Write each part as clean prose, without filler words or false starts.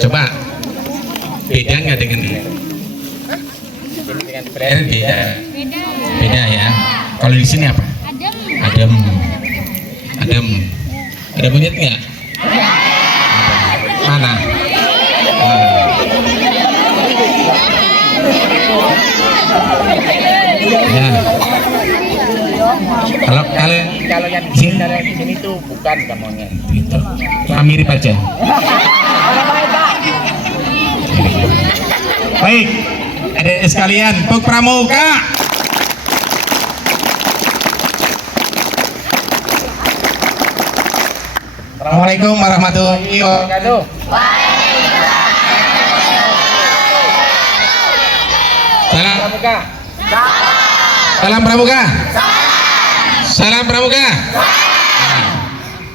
Coba beda nggak dengan ini? Beda. Beda ya. Kalau di sini apa? Adem. Adem. Ada bunyi nggak? Mana? Ya. Kalau yang di sini tuh bukan monyet. Gitu. Mirip aja. Baik, adik sekalian, Puk Pramuka. Assalamualaikum warahmatullahi wabarakatuh. Salam Pramuka. Salam Pramuka. Salam Pramuka.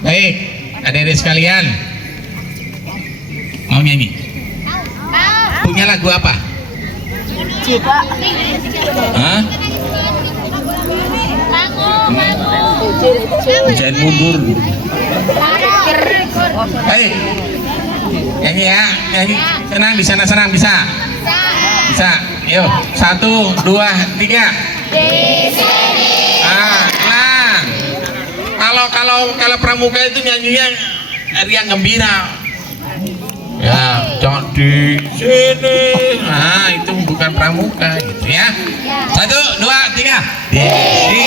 Baik, adik-adik sekalian, mau nyanyi? Punya lagu apa? Hah? Jangan mundur. Baik, nyanyi ya, nyanyi. Senang di sana, senang bisa. Bisa. Yuk, 1, 2, 3. Di sini. Nah. Kalau Pramuka itu nyanyinya riang gembira. Ya, jangan di sini. Nah, itu bukan Pramuka gitu ya. 1, 2, 3. Di sini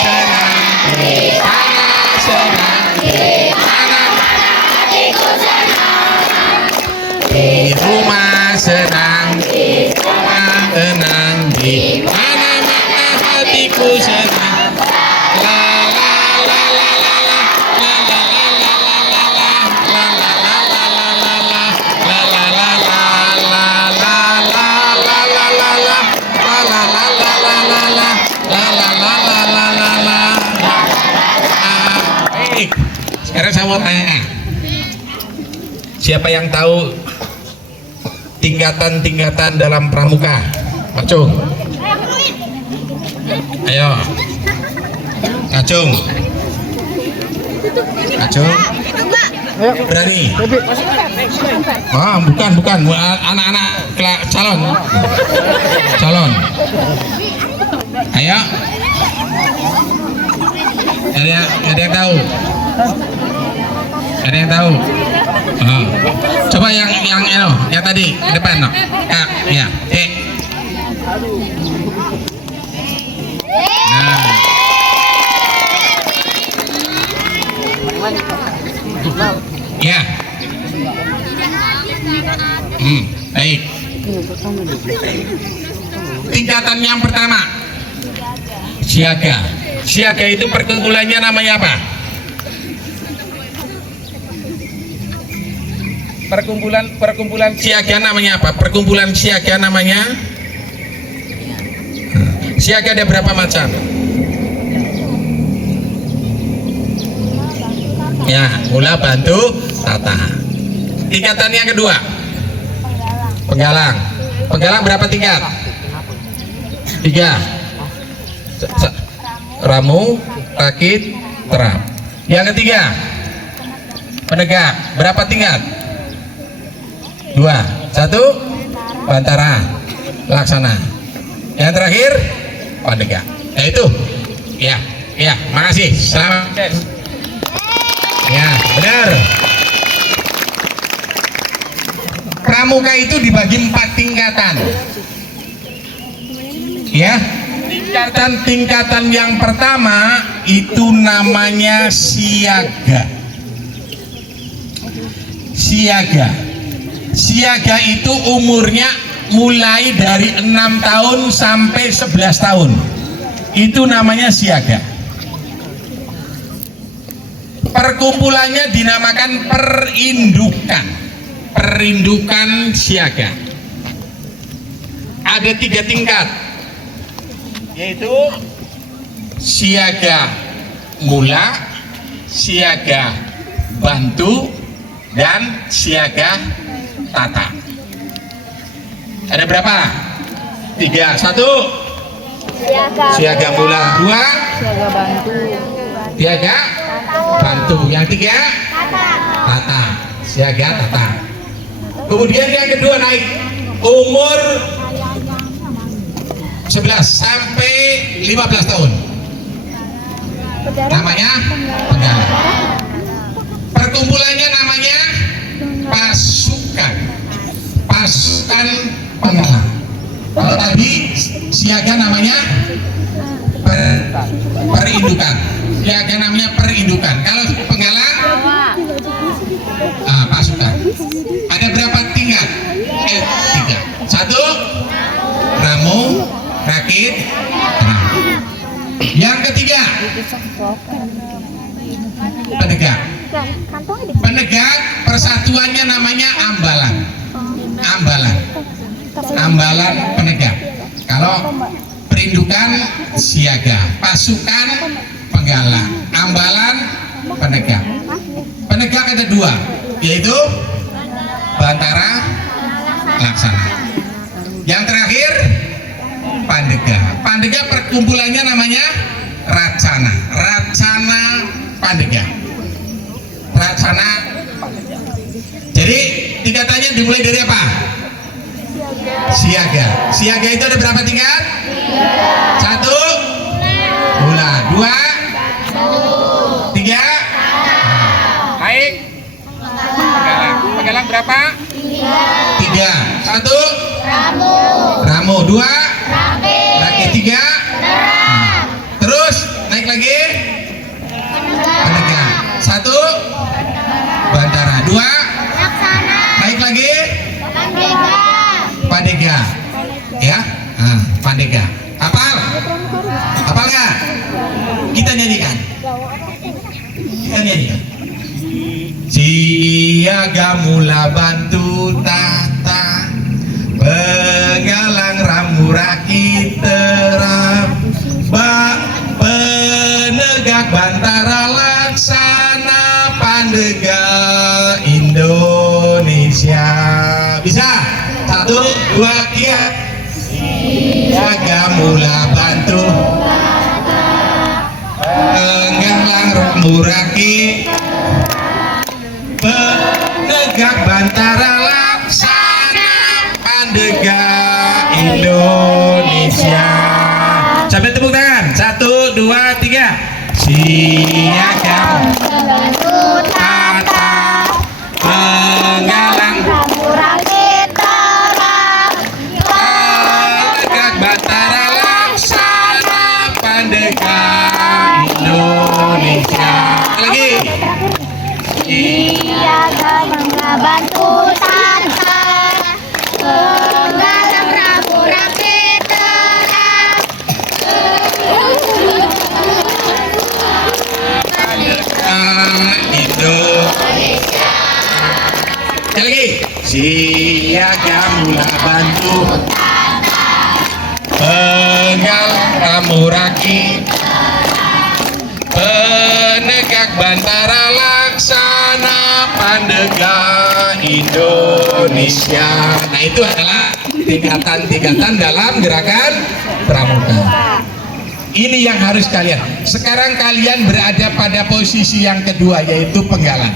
senang, di sana senang, di mana-mana hatiku senang. Di rumah senang, di rumah tenang, di mana-mana hatiku senang. Sekarang saya mau tanya, siapa yang tahu tingkatan-tingkatan dalam Pramuka? Acung, ayo, Acung, Acung, berani? Oh, bukan, anak-anak calon, ayo. Ada yang tahu? Ada yang tahu? Oh. Coba yang tadi depan no. Ya. Nah. Ya. Baik. Tingkatan yang pertama, siaga. Siaga itu perkumpulannya namanya apa? Perkumpulan siaga namanya apa? Perkumpulan siaga namanya? Siaga ada berapa macam? Ya, mula, bantu, tata. Tingkatan yang kedua, penggalang. Penggalang berapa tingkat? 3. Ramu, rakit, terap. Yang ketiga, penegak. Berapa tingkat? 2. 1, bantara, laksana. Yang terakhir, penegak. Ya itu. Ya, makasih. Selamat. Ya, benar. Pramuka itu dibagi 4 tingkatan. Ya. Tingkatan yang pertama itu namanya siaga. Siaga itu umurnya mulai dari 6 tahun sampai 11 tahun. Itu namanya siaga. Perkumpulannya dinamakan perindukan siaga. Ada 3 tingkat, yaitu siaga mula, siaga bantu, dan siaga tata. Ada berapa? 3. 1, siaga mula. 2, siaga bantu. siaga bantu. Yang 3, tata, siaga tata. Kemudian yang kedua naik umur 11 sampai 15 tahun, namanya penggalang. Perkumpulannya namanya pasukan penggalang. Kalau tadi siaga namanya perindukan, siaga namanya perindukan. Kalau penggalang pasukan. Ada berapa tingkat? 3. 1 ramu, rakit, tenang. Yang ketiga penegak. Penegak persatuannya namanya ambalan. Ambalan penegak. Kalau perindukan siaga, pasukan penggalang, ambalan penegak. Penegak ada 2, yaitu bantara laksana. Yang terakhir pandega. Pandega perkumpulannya namanya racana. Racana pandega. Racana. Jadi tingkatannya dimulai dari apa? Siaga. Siaga itu ada berapa tingkat? 1 gula, 2 3 naik penggalang berapa? 3. 1 ramu, 2 rakit, 3 terus naik lagi penegak, 1 bantara, 2 naik lagi pandega, ya. Pandega. Hafal nggak? Kita nyanyikan. Siaga mula bantu tata, penggalang ramu rakit terap, penegak bantara laksana pandega Indonesia. Bisa? 1, 2, 3. Siaga mula bantu, penggalang ramu rakit, penegak bantara laksana pandega Indonesia. Sampai tepuk tangan. 1, 2, 3. Siaga bantu tata, penggalang ramu rakit terap, penegak bantara laksana pandega Indonesia. Lagi. siaga bantu tata, penggalang ramu rakit terap, Indonesia. Lagi. Siaga mula bantu, penggalang ramu rakit, penegak bantara laksana pandega Indonesia. Nah, itu adalah tingkatan-tingkatan dalam gerakan pramuka. Ini yang harus kalian. Sekarang kalian berada pada posisi yang kedua, yaitu penggalang.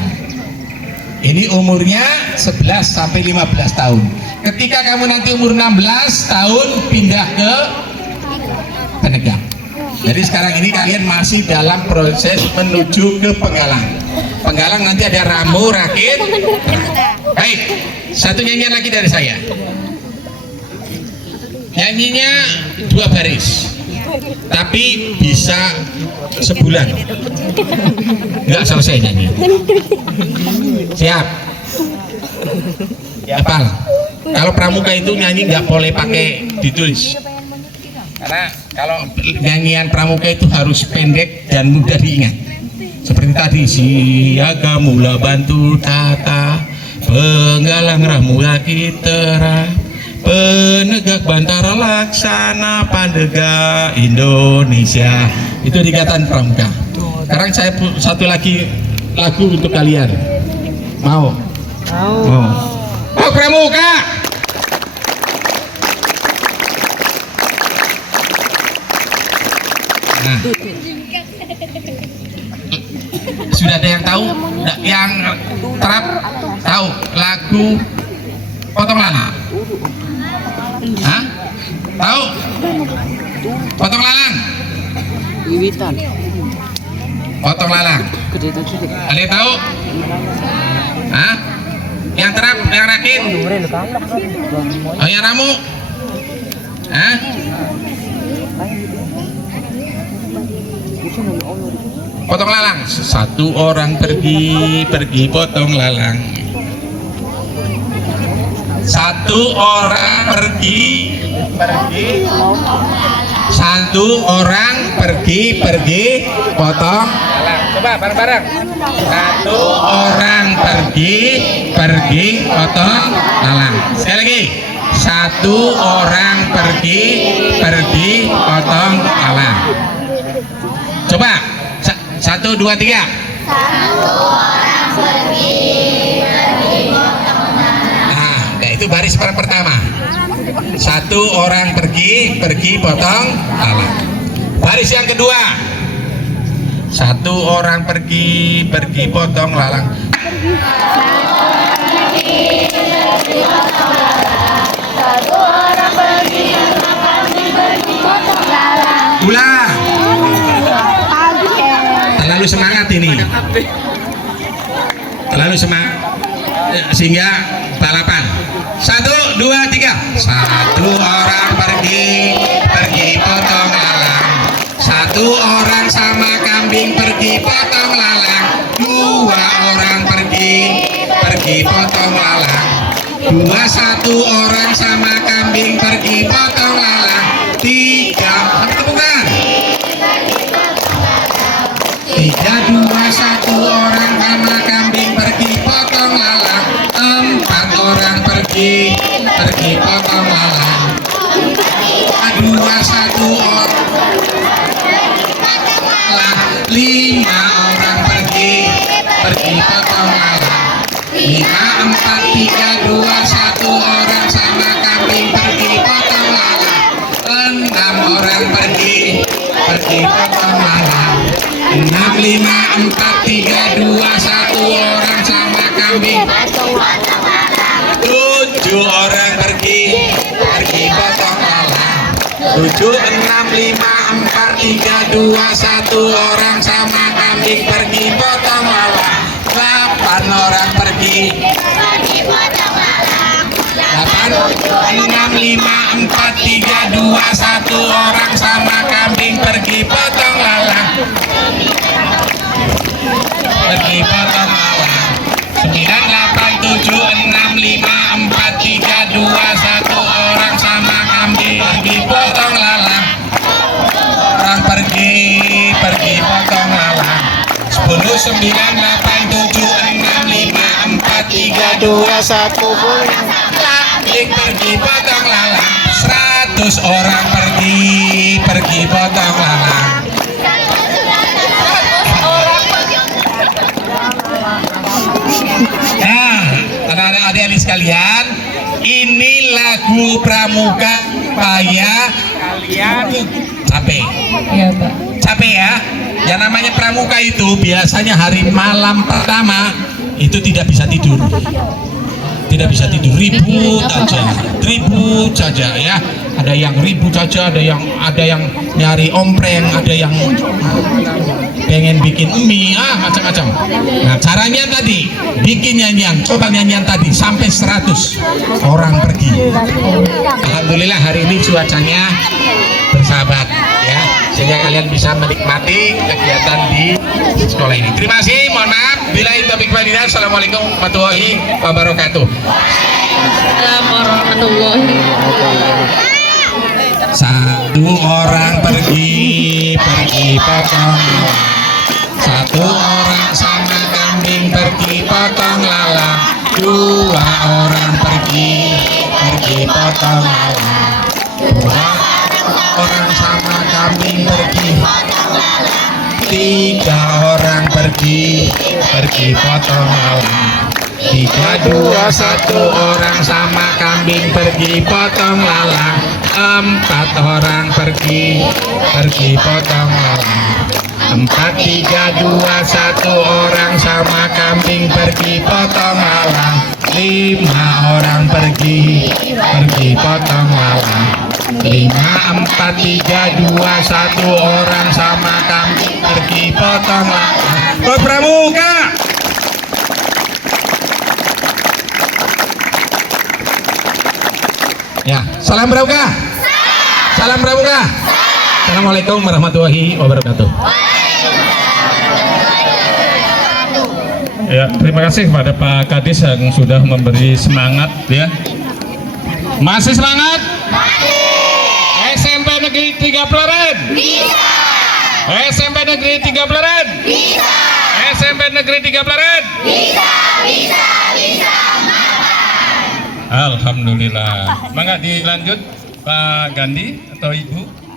Ini umurnya 11 sampai 15 tahun. Ketika kamu nanti umur 16 tahun pindah ke penegak. Jadi sekarang ini kalian masih dalam proses menuju ke penggalang. Penggalang nanti ada ramu, rakit. Baik, satu nyanyian lagi dari saya. Nyanyinya 2 baris, tapi bisa sebulan nggak selesai nyanyi. Siap? Hafal. Kalau pramuka itu nyanyi nggak boleh pakai ditulis, karena kalau nyanyian pramuka itu harus pendek dan mudah diingat. Seperti tadi, siaga mula bantu tata, penggalang ramu rakit terap, penegak bantara laksana pandega Indonesia. Itu tingkatan pramuka. Sekarang saya satu lagi lagu untuk kalian. Mau? Mau pramuka? Nah. Sudah ada yang tahu? Yang terap tahu lagu Potong Lalang? Hah? Tahu? Potong Lalang? Wiwitan. Potong Lalang. Gede tadi. Ada yang tahu? Hah? Yang terap, yang rakit? Oh, yang ramu? Hah? Potong lalang. Satu orang pergi potong lalang. Satu orang pergi. Satu orang pergi potong lalang. Coba bareng-bareng. Satu orang pergi potong lalang. Sekali lagi. Satu orang pergi potong lalang. Coba. Satu, dua, tiga. Satu orang pergi potong lalang. Nah, itu baris pertama. Satu orang pergi potong lalang. Baris yang kedua. Satu orang pergi potong lalang. Satu orang pergi potong lalang. Ulang. Terlalu semangat ini. Terlalu semangat sehingga balapan. Satu, dua, tiga. Satu orang pergi potong lalang. Satu orang sama kambing pergi potong lalang. Dua orang pergi potong lalang. Dua, satu orang sama kambing pergi potong lalang. Tiga, tepukan. Tiga, dua, satu orang sama kambing pergi potong lalang. Empat orang pergi potong lalang. Dua, satu orang lalang. Lima orang pergi potong lalang. Lima, empat, tiga, dua, satu orang sama kambing pergi potong lalang. Enam orang pergi potong lalang. Enam, lima, empat, tiga, dua, satu orang sama kambing. Tujuh orang pergi potong lalang. Tujuh, enam, lima, empat, tiga, dua, satu orang sama kambing pergi potong lalang. Delapan orang pergi potong lalang. Delapan, enam, lima, empat, tiga, dua, satu orang sama kambing pergi potong lalang. Pergi potong lalang. 9, 8, 7, 6, 5, 4, 3, 2, 1 orang sama kambing pergi potong lalang. Orang pergi potong lalang. 10, 9, 8, 7, 6, 5, 4, 3, 2, 1 kambing pergi potong lalang. 100 orang pergi potong lalang. Nah, adik-adik sekalian, ini lagu pramuka supaya kalian capek. Iya, Pak. Capek ya. Yang namanya pramuka itu biasanya hari malam pertama itu tidak bisa tidur. Tidak bisa tidur, ribut saja ya. Ada yang ribut saja, ada yang nyari ompreng, ada yang pengen bikin mie, macam-macam. Nah, caranya tadi bikin nyanyian, coba nyanyian tadi sampai 100 orang pergi. Alhamdulillah hari ini cuacanya bersahabat ya, sehingga kalian bisa menikmati kegiatan di sekolah ini. Terima kasih, mohon maaf. Billahi taufiq wal hidayah. Assalamualaikum warahmatullahi wabarakatuh. Satu orang pergi potong. Satu orang sama kambing pergi potong lalang. Dua orang pergi potong lalang. Dua orang sama kambing pergi potong lalang. Tiga orang pergi potong lalang. Tiga, dua, satu orang sama kambing pergi potong lalang. Empat orang pergi potong lalang. 4, 3, 2, 1. Orang sama kambing pergi potong lalang. 5 orang pergi potong lalang. 5, 4, 3, 2, 1. Orang sama kambing pergi potong lalang. Kau pramuka. Ya, salam pramuka. Salam pramuka. Assalamualaikum warahmatullahi wabarakatuh. Ya, terima kasih kepada Pak Kadis yang sudah memberi semangat ya. Masih semangat? SMP Negeri 3 Pleret? Bisa. SMP Negeri 3 Pleret? Bisa. SMP Negeri 3 Pleret? Bisa. Alhamdulillah. Mangga dilanjut Pak Gandhi atau Ibu.